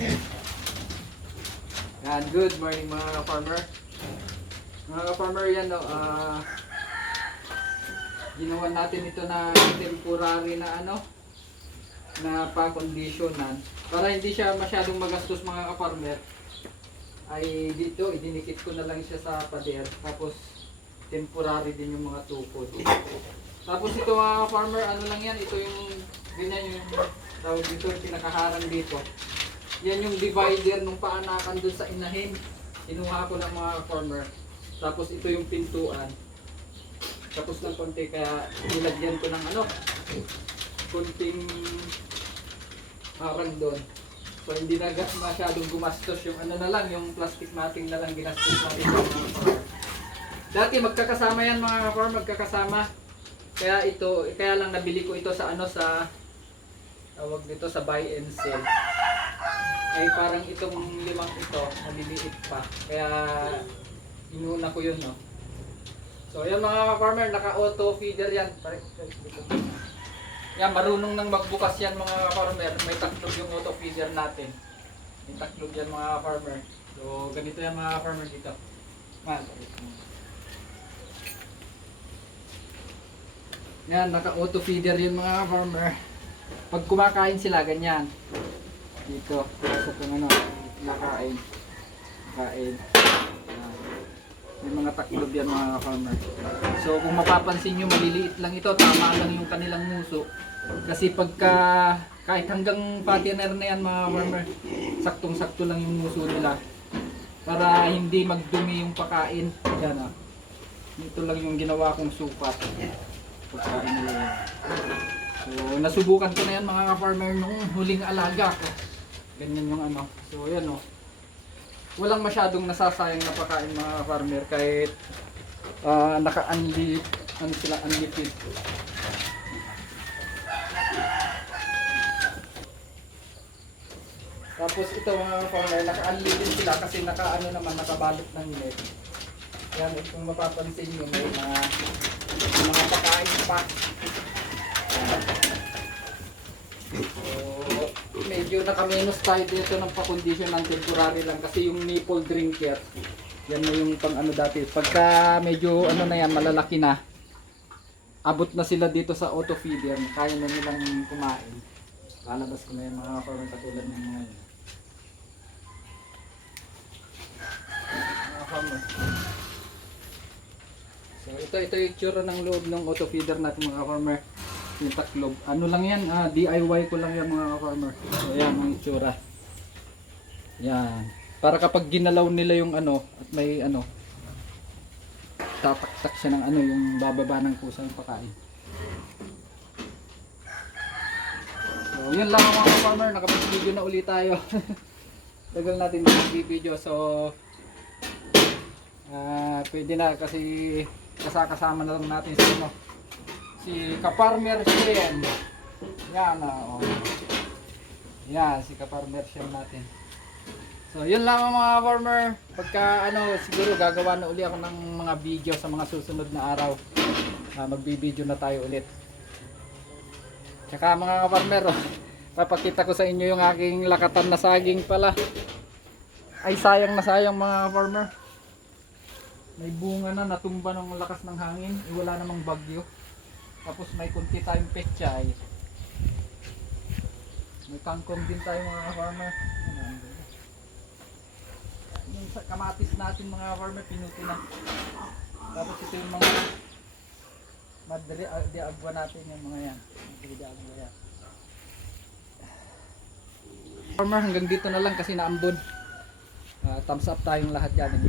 Yan, good morning mga farmer. Mga farmer yan, no, ginawa natin ito na temporary na na pa-conditionan para hindi siya masyadong magastos mga farmer. Ay dito, idinikit ko na lang siya sa pader, tapos temporary din yung mga tukod. Tapos ito mga farmer, ano lang yan, ito yung ganyan yung tawag dito, yung pinakaharang dito. Yan yung divider nung paanakan dun sa inahin. Kinuha ko ng mga farmer. Tapos ito yung pintuan. Tapos ng konti, kaya nilagyan ko ng konting harang doon. So hindi na masyadong gumastos yung na lang, yung plastic matting na lang ginastos natin ng mga farmer. Dati magkakasama yan mga farmer, magkakasama. Kaya lang nabili ko ito sa sa tawag dito sa buy and sell. Ay parang itong limang ito, maliliit pa. Kaya inuna ko yun, no. So yan mga farmer, naka-auto feeder yan. Yan, marunong nang magbukas yan mga farmer. May taklog yung auto feeder natin. May taklog yan mga farmer. So ganito yan mga farmer dito. Yan, naka-auto feeder yung mga farmer. Pag kumakain sila, ganyan. Dito, sa itong nakain. Kain. May mga taklob yan mga farmer. So kung mapapansin nyo, maliliit lang ito. Tama lang yung kanilang muso. Kasi kahit hanggang patiner na yan mga farmer, saktong-sakto lang yung muso nila. Para hindi magdumi yung pakain. Yan Ito lang yung ginawa kong sukat. Pagkain nila yan. So nasubukan ko na yan mga farmer nung huling alaga ko. Ganyan yung So yan walang masyadong nasasayang na pagkain mga farmer kahit unlipid. Tapos ito mga farmer, naka-unlipid sila kasi nakabalot ng net. Yan, kung mapapansin nyo, may mga pagkain pa. So, medyo nakamenos tayo dito ng pa-condition ng temporary lang kasi yung nipple drinker, yan na yung pang dati. Pagka medyo na yan, malalaki na, abot na sila dito sa auto feeder, kaya na nilang kumain. Lalabas ko na yan mga farmer katulad ng mga yan. Mga farmer. So ito yung itsura ng loob ng auto feeder natin mga farmer. Yung taklob. Ano lang yan, DIY ko lang yan mga farmer. So yan ang itsura. Yan. Para kapag ginalaw nila yung at may tataktak siya ng yung bababa ng kusa ng pakain. So yun lang mga farmer, nakapag-video na ulit tayo. Tagal natin mag-video, so pwede na kasi kasama na lang natin sa si Kaparmer Shem. Yan Yan si Kaparmer Shem natin. So yun lang mga farmer. Pagka siguro gagawa na uli ako ng mga video sa mga susunod na araw. Magbi-video na tayo ulit. Tsaka mga farmer, papakita ko sa inyo yung aking lakatan na saging pala. Ay sayang na sayang mga farmer. May bunga na, natumba ng lakas ng hangin. Wala namang bagyo. Tapos may kunti tayong pechay. May kangkong din tayo mga farmer. Yung sa kamatis natin mga farmer, pinuti na. Tapos ito yung mga madre de agua natin, yung mga yan. Madre de agua yan. Farmer, hanggang dito na lang kasi naambon. Thumbs up tayong lahat yan.